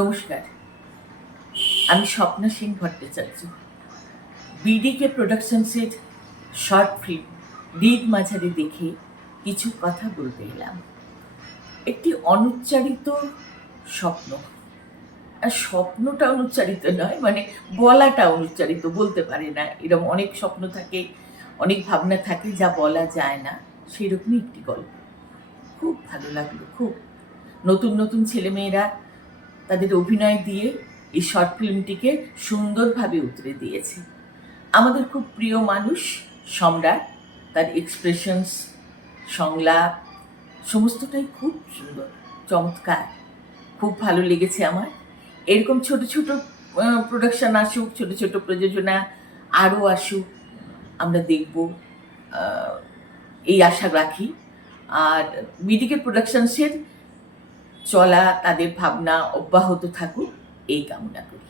নমস্কার, আমি Swapna Singh Bhattacharya. বিডিকে প্রোডাকশনসের short film হৃদ মাঝারি দেখে কিছু কথা বলতে এলাম। একটি অনুচ্চারিত স্বপ্ন, আর স্বপ্নটা অনুচ্চারিত নয়, মানে বলাটা অনুচ্চারিত, বলতে পারে না, এরকম অনেক স্বপ্ন থাকে, অনেক ভাবনা থাকে যা বলা যায় না, সেরকমই একটি গল্প। খুব ভালো লাগলো, খুব। নতুন নতুন ছেলেমেয়েরা তাদের অভিনয় দিয়ে এই শর্ট ফিল্মটিকে সুন্দরভাবে উতরে দিয়েছে। আমাদের খুব প্রিয় মানুষ সম্রাট, তার এক্সপ্রেশনস, সংলাপ সমস্তটাই খুব সুন্দর, চমৎকার, খুব ভালো লেগেছে আমার। এরকম ছোট ছোট প্রোডাকশন আসুক, ছোট ছোট প্রযোজনা আরও আসুক, আমরা দেখব, এই আশা রাখি। আর বিডিকে প্রোডাকশনসের চলা, তাদের ভাবনা অব্যাহত থাকুক, এই কামনা করি।